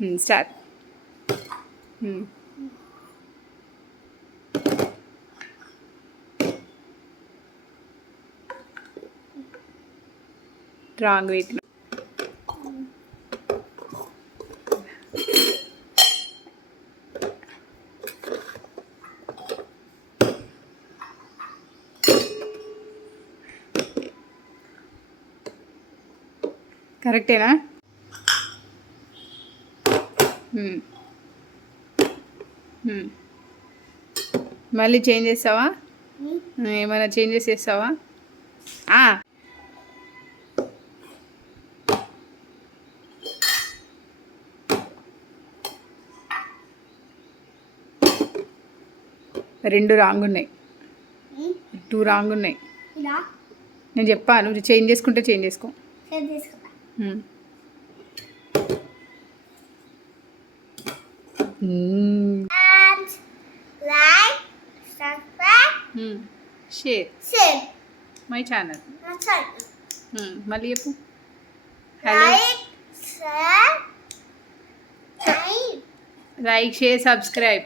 Start. Wrong వీటిలో కరెక్టేనా? మళ్ళీ చేంజ్ చేస్తావా? ఏమైనా చేంజెస్ చేస్తావా? రెండు రాంగ్ ఉన్నాయి, 2 రాంగ్ ఉన్నాయి. నేను చెప్పాను, నువ్వు చేంజ్ చేసుకుంటే చేంజ్ చేసుకో. Share my channel. మళ్ళీ చెప్పు. Like, share, subscribe.